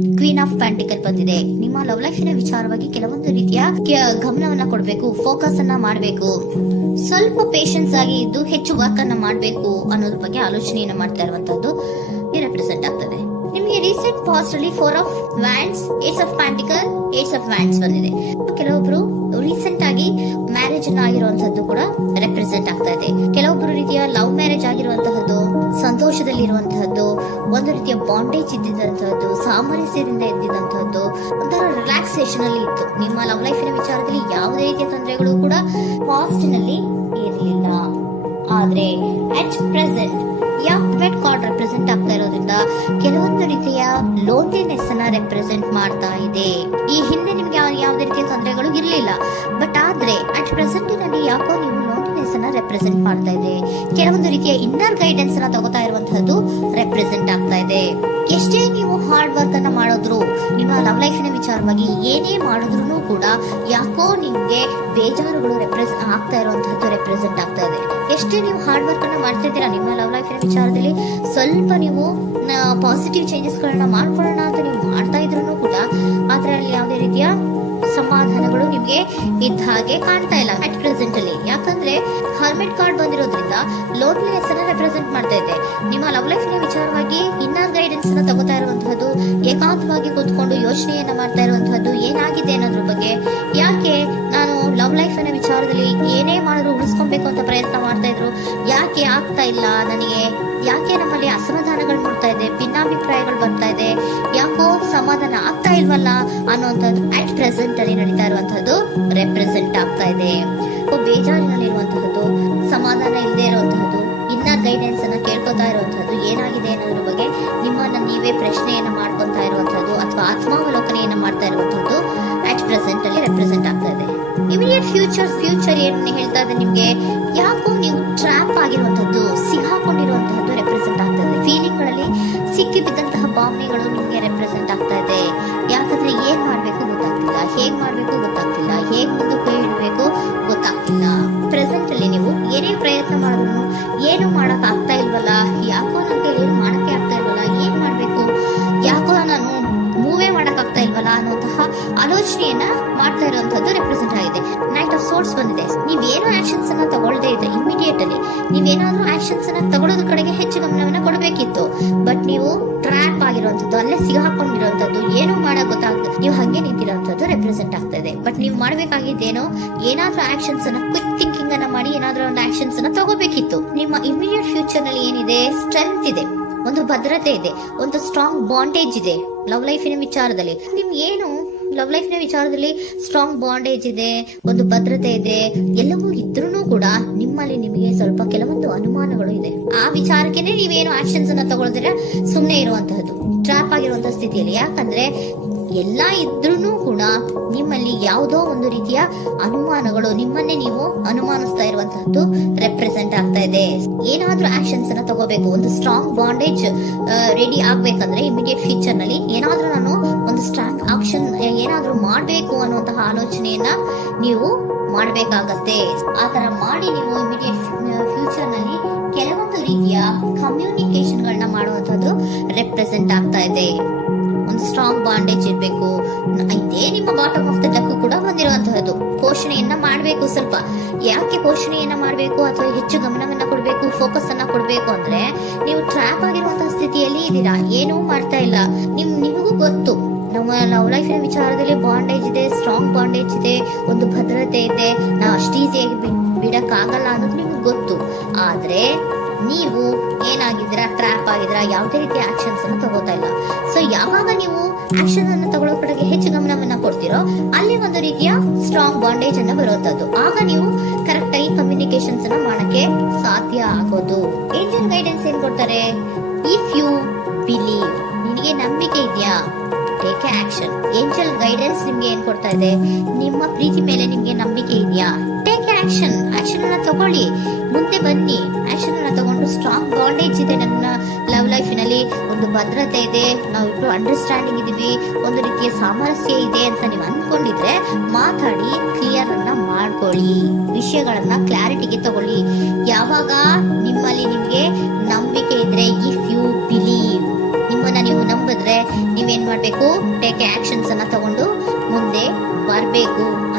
Queen of ಪ್ಯಾಂಟಿಕಲ್ ಬಂದಿದೆ. ನಿಮ್ಮ love ಲೈಫಿನ ವಿಚಾರವಾಗಿ ಕೆಲವೊಂದು ರೀತಿಯ ಗಮನವನ್ನ ಕೊಡಬೇಕು, ಫೋಕಸ್ ಅನ್ನ ಮಾಡಬೇಕು, ಸ್ವಲ್ಪ ಪೇಷನ್ಸ್ ಆಗಿ ಇದ್ದು ಹೆಚ್ಚು ವರ್ಕ್ ಅನ್ನ ಮಾಡಬೇಕು ಅನ್ನೋದ್ರ ಬಗ್ಗೆ ಆಲೋಚನೆಯನ್ನ ಮಾಡ್ತಾ ಇರುವಂತದ್ದು ರೆಪ್ರೆಸೆಂಟ್ ಆಗ್ತದೆ. ನಿಮಗೆ ರೀಸೆಂಟ್ ಪಾಸ್ಟ್ ಅಲ್ಲಿ 4 of wands, Ace of ಪ್ಯಾಂಟಿಕಲ್, Ace of wands ಬಂದಿದೆ. ಕೆಲವೊಬ್ರು ರೀಸೆಂಟ್ ಆಗಿ ಮ್ಯಾರೇಜ್ ಅನ್ನ ಆಗಿರುವಂತದ್ದು ಕೂಡ ರೆಪ್ರೆಸೆಂಟ್ ಆಗ್ತಾ ಇದೆ. ಕೆಲವೊಬ್ರು ರೀತಿಯ ಲವ್ ಮ್ಯಾರೇಜ್ ಆಗಿರುವಂತಹದ್ದು, ಸಂತೋಷದಲ್ಲಿರುವಂತಹದ್ದು, ಒಂದು ರೀತಿಯ ಬಾಂಡೇಜ್ ಇದ್ದಿದ್ದಂತಹದ್ದು, ಸಾಮರಸ್ಯದಿಂದ ಇದ್ದಿದ್ದಂತಹದ್ದು, ಒಂಥರ ರಿಲ್ಯಾಕ್ಸೇಷನ್ ಅಲ್ಲಿ ಇತ್ತು. ನಿಮ್ಮ ಲವ್ ಲೈಫಿನ ವಿಚಾರದಲ್ಲಿ ಯಾವುದೇ ರೀತಿಯ ತೊಂದರೆಗಳು ಕೂಡ ಪಾಸ್ಟ್ ನಲ್ಲಿ ಇರಲಿಲ್ಲ. ಆದ್ರೆ at present red card represent ಆಗ್ತಾ ಇರೋದ್ರಿಂದ ಕೆಲವೊಂದು ರೀತಿಯ ಲೋನ್ಲಿನೆಸ್ ಅನ್ನ ರೆಪ್ರೆಸೆಂಟ್ ಮಾಡ್ತಾ ಇದೆ. ಈ ಹಿಂದೆ ನಿಮ್ಗೆ ಯಾವುದೇ ರೀತಿಯ ತೊಂದರೆಗಳು ಇರಲಿಲ್ಲ, ಬಟ್ ಆದ್ರೆ ಅಟ್ ಪ್ರೆಸೆಂಟ್ ನಲ್ಲಿ ಯಾಕೋ ನೀವು ಲೋನ್ಲಿನೆಸ್ ಅನ್ನ ರೆಪ್ರೆಸೆಂಟ್ ಮಾಡ್ತಾ ಇದೆ. ಕೆಲವೊಂದು ರೀತಿಯ ಇನ್ನರ್ ಗೈಡೆನ್ಸ್ ಅನ್ನ ತಗೋತಾ ಇರುವಂತಹದ್ದು ರೆಪ್ರೆಸೆಂಟ್ ಆಗ್ತಾ ಇದೆ. ಎಷ್ಟೇ ನೀವು ಹಾರ್ಡ್ ವರ್ಕ್ ಅನ್ನ ಮಾಡಿದ್ರು, ನಿಮ್ಮ ಲವ್ ಲೈಫಿನ ವಿಚಾರವಾಗಿ ಏನೇ ಮಾಡಿದ್ರು ಕೂಡ ಯಾಕೋ ನಿಮ್ಗೆ ಬೇಜಾರುಗಳು ಆಗ್ತಾ ಇರುವಂತಹದ್ದು ರೆಪ್ರೆಸೆಂಟ್ ಆಗ್ತಾ ಇದೆ. ಎಷ್ಟೇ ನೀವು ಹಾರ್ಡ್ ವರ್ಕ್ ಅನ್ನ ಮಾಡ್ತಾ ಇದ್ದೀರಾ ನಿಮ್ಮ ಲವ್ ಲೈಫಿನ ವಿಚಾರದಲ್ಲಿ, ಸ್ವಲ್ಪ ನೀವು ಪಾಸಿಟಿವ್ ಚೇಂಜಸ್ ಗಳನ್ನ ಮಾಡ್ಕೊಳ್ಳೋಣ ಅಂತ ನೀವು ಮಾಡ್ತಾ ಇದ್ರು ಕೂಡ ಅದರಲ್ಲಿ ಯಾವುದೇ ರೀತಿಯ ಸಮಾಧಾನಗಳು ನಿಮ್ಗೆ ಇದ್ದ ಹಾಗೆ ಕಾಣ್ತಾ ಇಲ್ಲ ಅಟ್ ಪ್ರೆಸೆಂಟ್ ಅಲ್ಲಿ. ಯಾಕಂದ್ರೆ ಹರ್ಮಿಟ್ ಕಾರ್ಡ್ ಬಂದಿರೋದ್ರಿಂದ ಲೋನ್ಲಿನೆಸ್ ಅನ್ನ ರೆಪ್ರೆಸೆಂಟ್ ಮಾಡ್ತಾ ಇದೆ. ನಿಮ್ಮ ಲವ್ ಲೈಫಿನ ವಿಚಾರವಾಗಿ ಇನ್ನರ್ ಗೈಡೆನ್ಸ್ ಅನ್ನ ತಗೋತಾ ಇರುವಂತಹದ್ದು, ಏಕಾಂತವಾಗಿ ಕೂತ್ಕೊಂಡು ಯೋಚನೆಯನ್ನ ಮಾಡ್ತಾ ಇರುವಂತಹದ್ದು, ಏನಾಗಿದೆ ಅನ್ನೋದ್ರ ಬಗ್ಗೆ, ಯಾಕೆ ನಾನು ಲವ್ ಲೈಫ್ ಅನ್ನ ವಿಚಾರದಲ್ಲಿ ಏನೇ ಮಾಡಿದ್ರು ಉಳಿಸ್ಕೊಬೇಕು ಅಂತ ಪ್ರಯತ್ನ ಮಾಡ್ತಾ ಇದ್ರು, ಯಾಕೆ ಆಗ್ತಾ ಇಲ್ಲ ನನಗೆ, ಯಾಕೆ ನಮ್ಮಲ್ಲಿ ಅಸಮಾಧಾನಗಳು ಮೂಡ್ತಾ ಇದೆ, ಭಿನ್ನಾಭಿಪ್ರಾಯಗಳು ಬರ್ತಾ ಇದೆ, ಯಾಕೋ ಸಮಾಧಾನ ಆಗ್ತಾ ಇಲ್ವಲ್ಲ ಅನ್ನುವಂಥದ್ದು ಅಟ್ ಪ್ರೆಸೆಂಟ್ ಅಲ್ಲಿ ನಡೀತಾ ಇರುವಂತಹದ್ದು ರೆಪ್ರೆಸೆಂಟ್ ಆಗ್ತಾ ಇದೆ. ಬೇಜಾರಿನಲ್ಲಿರುವಂತಹದ್ದು, ಸಮಾಧಾನ ಇಲ್ಲದೆ ಇರುವಂತಹದ್ದು, ಇನ್ನರ್ ಗೈಡೆನ್ಸ್ ಅನ್ನ ಕೇಳ್ಕೊತಾ ಇರುವಂತಹದ್ದು, ಏನಾಗಿದೆ ಅನ್ನೋದ್ರ ಬಗ್ಗೆ ನಿಮ್ಮನ್ನ ನೀವೇ ಪ್ರಶ್ನೆಯನ್ನ ಮಾಡ್ಕೊತಾ ಇರುವಂತಹದ್ದು ಅಥವಾ ಆತ್ಮಾವಲೋಕನೆಯನ್ನ ಮಾಡ್ತಾ ಇರುವಂತಹದ್ದು ಅಟ್ ಪ್ರೆಸೆಂಟ್ ಅಲ್ಲಿ ರೆಪ್ರೆಸೆಂಟ್ ಆಗ್ತಾ ಇದೆ. ಇಮಿಡಿಯೇಟ್ ಫ್ಯೂಚರ್ ಏನು ಹೇಳ್ತಾ ಇದೆ ನಿಮ್ಗೆ, ಯಾಕೋ ನೀವು ಟ್ರ್ಯಾಪ್ ಆಗಿರುವಂತಹದ್ದು, ಸಿಕ್ಕಾಕೊಂಡಿರುವಂತಹದ್ದು ರೆಪ್ರೆಸೆಂಟ್ ಆಗ್ತದೆ. ಫೀಲಿಂಗ್ ಗಳಲ್ಲಿ ಸಿಕ್ಕಿ ಬಿದ್ದಂತಹ ಭಾವನೆಗಳು ನಿಮ್ಗೆ ರೆಪ್ರೆಸೆಂಟ್ ಆಗ್ತಾ ಇದೆ. ಯಾಕಂದ್ರೆ ಏನ್ ಮಾಡ್ಬೇಕು ಗೊತ್ತಾಗ್ತಿಲ್ಲ, ಹೇಗ್ ಮಾಡ್ಬೇಕು ಗೊತ್ತಾಗ್ತಿಲ್ಲ, ಹೇಗ್ ಮುಂದಕ್ಕೆ ಇಡಬೇಕು ಗೊತ್ತಾಗ್ತಿಲ್ಲ. ಪ್ರೆಸೆಂಟ್ ಅಲ್ಲಿ ನೀವು ಏನೇ ಪ್ರಯತ್ನ ಮಾಡಿದ್ರು ಏನು ಮಾಡಕ್ ಆಗ್ತಾ ಇಲ್ವಲ್ಲ, ಯಾಕೋ ನನ್ಗೆ ಏನು ಮಾಡಕ್ಕೆ ಆಗ್ತಾ ಇಲ್ವಲ್ಲ, ಏನ್ ಮಾಡ್ಬೇಕು, ಯಾಕೋ ನಾನು ಮೂವೇ ಮಾಡಕ್ ಆಗ್ತಾ ಇಲ್ವಲ್ಲ ಅನ್ನೋಂತಹ ಆಲೋಚನೆಯನ್ನ ಮಾಡ್ತಾ ಇರುವಂತದ್ದು ರೆಪ್ರೆಸೆಂಟ್ ಆಗಿದೆ. ನೈಟ್ ಆಫ್ ಸೋರ್ಟ್ಸ್ ಬಂದಿದೆ. ನೀವೇನು ಆಕ್ಷನ್ಸ್ ಅನ್ನ ತಗೊಳ್ಳದೇ ಇದ್ರೆ ಇಮಿಡಿಯೇಟ್ ಅಲ್ಲಿ ನೀವೇನಾದ್ರೂ ಆಕ್ಷನ್ಸ್ ಅನ್ನ ತಗೊಳ್ಳೋದ್ರ ಕಡೆಗೆ ಹೆಚ್ಚು ಗಮನವನ್ನ ಕೊಡಬೇಕಿತ್ತು. ಬಟ್ ನೀವು ಟ್ರ್ಯಾಪ್ ಆಗಿರುವಂತದ್ದು, ಅಲ್ಲೇ ಸಿಗಾಕೊಂಡಿರುವಂತದ್ದು, ಏನು ಮಾಡಕ್ ಗೊತ್ತಾಗ್ತದೆ, ನೀವು ಹಂಗೆ ನಿಂತಿರುವಂತದ್ದು ರೆಪ್ರೆಸೆಂಟ್ ಆಗ್ತಾ ಇದೆ. ಬಟ್ ನೀವು ಮಾಡ್ಬೇಕಾಗಿದ್ದೇನೋ ಏನಾದ್ರೂ ಆಕ್ಷನ್ಸ್ ಅನ್ನ ಕ್ವಿಕ್ ಥಿಂಕಿಂಗ್ ಅನ್ನ ಮಾಡಿ ಏನಾದ್ರೂ ಒಂದು ಆಕ್ಷನ್ಸ್ ಅನ್ನ ತಗೋಬೇಕಿತ್ತು. ನಿಮ್ಮ ಇಮಿಡಿಯೇಟ್ ಫ್ಯೂಚರ್ ನಲ್ಲಿ ಏನಿದೆ, ಸ್ಟ್ರೆಂತ್ ಇದೆ, ಒಂದು ಭದ್ರತೆ ಇದೆ, ಒಂದು ಸ್ಟ್ರಾಂಗ್ ಬಾಂಡೇಜ್ ಇದೆ. ಲವ್ ಲೈಫಿನ ವಿಚಾರದಲ್ಲಿ ನಿಮ್ಗೆ ಏನು ಲವ್ ಲೈಫಿನ ವಿಚಾರದಲ್ಲಿ ಸ್ಟ್ರಾಂಗ್ ಬಾಂಡೇಜ್ ಇದೆ, ಒಂದು ಭದ್ರತೆ ಇದೆ, ಎಲ್ಲವೂ ಇದ್ರೂ ಕೂಡ ನಿಮ್ಮಲ್ಲಿ ನಿಮಗೆ ಸ್ವಲ್ಪ ಕೆಲವೊಂದು ಅನುಮಾನಗಳು ಇದೆ. ಆ ವಿಚಾರಕ್ಕೆನೆ ನೀವೇನು ಆಕ್ಷನ್ಸ್ ಅನ್ನ ತಗೊಳ್ದಿರ ಸುಮ್ನೆ ಇರುವಂತಹದ್ದು, ಟ್ರಾಪ್ ಆಗಿರುವಂತಹ ಸ್ಥಿತಿಯಲ್ಲಿ. ಯಾಕಂದ್ರೆ ಎಲ್ಲ ಇದ್ರೂ ಕೂಡ ನಿಮ್ಮಲ್ಲಿ ಯಾವುದೋ ಒಂದು ರೀತಿಯ ಅನುಮಾನಗಳು, ನಿಮ್ಮನ್ನೇ ನೀವು ಅನುಮಾನಿಸ್ತಾ ಇರುವಂತಹದ್ದು ರೆಪ್ರೆಸೆಂಟ್ ಆಗ್ತಾ ಇದೆ. ಏನಾದ್ರೂ ಆಕ್ಷನ್ಸ್ ಅನ್ನ ತಗೋಬೇಕು, ಒಂದು ಸ್ಟ್ರಾಂಗ್ ಬಾಂಡೇಜ್ ರೆಡಿ ಆಗ್ಬೇಕಂದ್ರೆ ಇಮಿಡಿಯೇಟ್ ಫ್ಯೂಚರ್ ನಲ್ಲಿ ಏನಾದ್ರೂ ನಾನು ಒಂದು ಸ್ಟ್ರಾಂಗ್ ಆಕ್ಷನ್ ಏನಾದ್ರೂ ಮಾಡ್ಬೇಕು ಅನ್ನುವಂತಹ ಆಲೋಚನೆಯನ್ನ ನೀವು ಮಾಡ್ಬೇಕಾಗತ್ತೆ. ಆತರ ಮಾಡಿ ನೀವು ಇಮಿಡಿಯೇಟ್ ಫ್ಯೂಚರ್ ನಲ್ಲಿ ಕೆಲವೊಂದು ರೀತಿಯ ಕಮ್ಯುನಿಕೇಶನ್ ಗಳನ್ನ ಮಾಡುವಂತದ್ದು ರೆಪ್ರೆಸೆಂಟ್ ಆಗ್ತಾ ಇದೆ. ಒಂದು ಸ್ಟ್ರಾಂಗ್ ಬಾಂಡೇಜ್ ಇರಬೇಕು. ಇದೇ ನಿಮ್ಮ ಬಾಟಮ್ ಆಫ್ ದ ಡಕ್ ಕೂಡ ಬಂದಿರುವಂತಹದ್ದು. ಪೋಷಣೆಯನ್ನ ಮಾಡಬೇಕು. ಸ್ವಲ್ಪ ಯಾಕೆ ಪೋಷಣೆಯನ್ನ ಮಾಡಬೇಕು ಅಥವಾ ಹೆಚ್ಚು ಗಮನವನ್ನ ಕೊಡಬೇಕು, ಫೋಕಸ್ ಅನ್ನ ಕೊಡಬೇಕು ಅಂದ್ರೆ, ನೀವು ಟ್ರ್ಯಾಪ್ ಆಗಿರುವಂತಹ ಸ್ಥಿತಿಯಲ್ಲಿ ಇದ್ದೀರಾ, ಏನೂ ಮಾಡ್ತಾ ಇಲ್ಲ. ನಿಮಗೂ ಗೊತ್ತು ನಮ್ಮ ಲವ್ ಲೈಫಿನ ವಿಚಾರದಲ್ಲಿ ಬಾಂಡೇಜ್ ಇದೆ, ಸ್ಟ್ರಾಂಗ್ ಬಾಂಡೇಜ್ ಇದೆ, ಒಂದು ಭದ್ರತೆ ಇದೆ, ನಾವು ಅಷ್ಟು ಈಸಿಯಾಗಿ ಬಿಡಕ್ಕಾಗಲ್ಲ ಅನ್ನೋದು ನಿಮ್ಗೆ ಗೊತ್ತು. ಆದ್ರೆ ನೀವು ಏನಾಗಿದ್ದೀರಾ, ಟ್ರ್ಯಾಪ್ ಆಗಿದ್ದೀರಾ, ಯಾವುದೇ ರೀತಿಯ ಆಕ್ಷನ್ಸ್ ಅನ್ನು ತಗೋತಾ ಇಲ್ಲ. ಸೊ ಯಾವಾಗ ನೀವು ಆಕ್ಷನ್ ಅನ್ನು ತಗೊಳ್ಳೋ ಕಡೆಗೆ ಹೆಚ್ಚು ಗಮನವನ್ನ ಕೊಡ್ತೀರೋ, ಅಲ್ಲಿ ಒಂದು ರೀತಿಯ ಸ್ಟ್ರಾಂಗ್ ಬಾಂಡೇಜ್ ಅನ್ನ ಬರುವಂತದ್ದು. ಆಗ ನೀವು ಕರೆಕ್ಟ್ ಆಗಿ ಕಮ್ಯುನಿಕೇಶನ್ಸ್ ಅನ್ನ ಮಾಡಕ್ಕೆ ಸಾಧ್ಯ ಆಗೋದು. ಏಂಜಲ್ ಗೈಡೆನ್ಸ್ ಏನ್ ಕೊಡ್ತಾರೆ, ಇಫ್ ಯು ಬಿಲೀವ್, ನಿನಗೆ ನಂಬಿಕೆ ಇದೆಯಾ, ಟೇಕ್ ಆಕ್ಷನ್. ಏಂಜಲ್ ಗೈಡೆನ್ಸ್ ನಿಮ್ಗೆ ಏನ್ ಕೊಡ್ತಾ ಇದೆ, ನಿಮ್ಮ ಪ್ರೀತಿ ಮೇಲೆ ನಿಮ್ಗೆ ನಂಬಿಕೆ ಇದೆಯಾ, ಟೇಕ್ ಆಕ್ಷನ್. ಆಕ್ಷನ್ ಅನ್ನ ತಗೊಳ್ಳಿ, ಮುಂದೆ ಬನ್ನಿ. ಆಕ್ಷನ್ ಅನ್ನ ತಗೊಂಡು ಸ್ಟ್ರಾಂಗ್ ಬಾಂಡೇಜ್ ಇದೆ ನನ್ನ ಲವ್ ಲೈಫಿನಲ್ಲಿ, ಒಂದು ಭದ್ರತೆ ಇದೆ, ನಾವಿಬ್ರು ಅಂಡರ್ಸ್ಟ್ಯಾಂಡಿಂಗ್ ಇದೀವಿ, ಒಂದು ರೀತಿಯ ಸಾಮರಸ್ಯ ಇದೆ ಅಂತ ನೀವು ಅನ್ಕೊಂಡಿದ್ರೆ ಮಾತಾಡಿ ಕ್ಲಿಯರ್ ಅನ್ನ ಮಾಡ್ಕೊಳ್ಳಿ, ವಿಷಯಗಳನ್ನ ಕ್ಲಾರಿಟಿಗೆ ತಗೊಳ್ಳಿ. ಯಾವಾಗ ನಿಮ್ಮಲ್ಲಿ ನಿಮ್ಗೆ ನಂಬಿಕೆ ಇದ್ರೆ, ಇಫ್ ಯು ಬಿಲೀವ್, ನಿಮ್ಮನ್ನ ನೀವು ನಂಬಿದ್ರೆ ನೀವೇನ್ ಮಾಡ್ಬೇಕು, ಟೇಕ್ ಆಕ್ಷನ್ಸ್ ಅನ್ನ ತಗೊಂಡು ಮುಂದೆ ಬರ್ಬೇಕು.